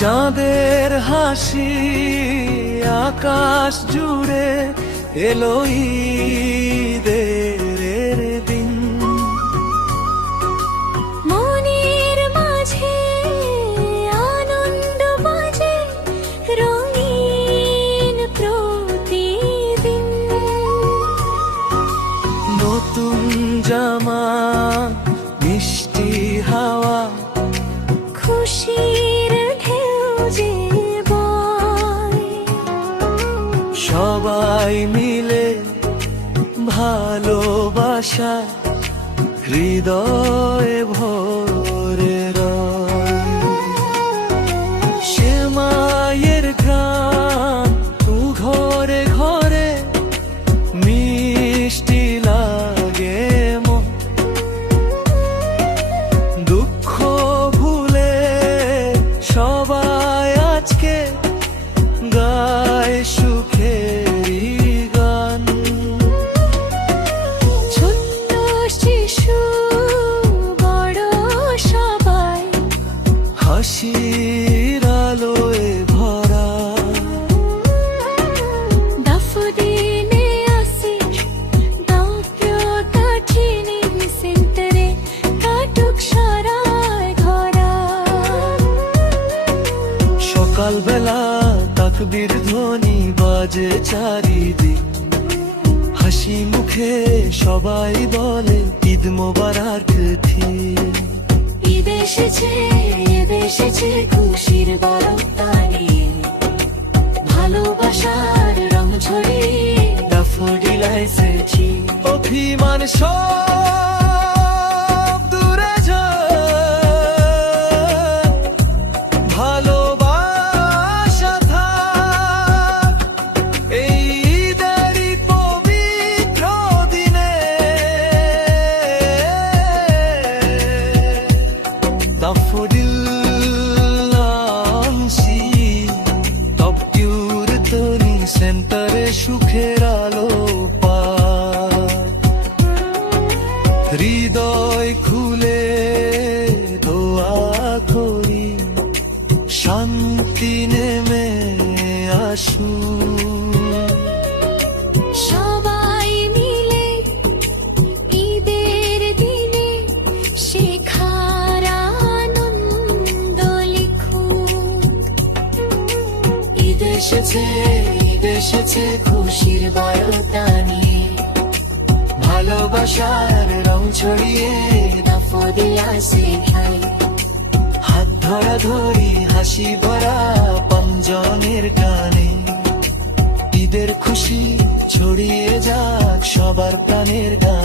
চাঁদের হাসি আকাশ জুড়ে এলো ঈদের দিন। মনের মাঝে আনন্দ বাজে রঙিন প্রতিদিন। নতুন জামা মিষ্টি হাওয়া খুশির ঢেউ যে বয়। সবাই মিলে ভালোবাসা হৃদয়ে ভরে রয়। সে মায়ের গান তু ঘরে ঘরে মিষ্টি লাগে মন। দুঃখ ভুলে সবাই আজকে গায় সুখেরই গান। ছোট্ট শিশু বড় সবাই হাসির আলোয় ভরা। দাফদিনে আসিস দাপ্রিয়তা ট্রেনিং সেন্টারে কাটুক সারায় ঘরা। সকালবেলা তাকবীর ধ্বনি বাজে চারিদিক। হাসি মুখে সবাই বলে ঈদ মোবারক থি। ঈদ এসেছে ঈদ এসেছে খুশির বার্তা নিয়ে। ভালোবাসার রং ছড়িয়ে ড্যাফোডিল এসেছি। অভিমান সব দূরে যায়, ভালোবাসা থাক এই ঈদেরই পবিত্র দিনে। ড্যাফোডিল আনছি টপ টিউর তরি সেন্টারে সুখের আলো পায়। হৃদয় খুলে দোয়া করি শান্তি নেমে আসুক। সবাই মিলে ঈদের দিনে শেখার আনন্দ লিখুক। ঈদ এসেছে খুশির বার্তা নিয়ে। ভালোবাসার রং ছড়িয়ে দাফোডিল শেখাই। হাত ধরা ধরি হাসি ভরা পঞ্জনের গানে। ঈদের খুশি ছড়িয়ে যাক সবার প্রাণের গান।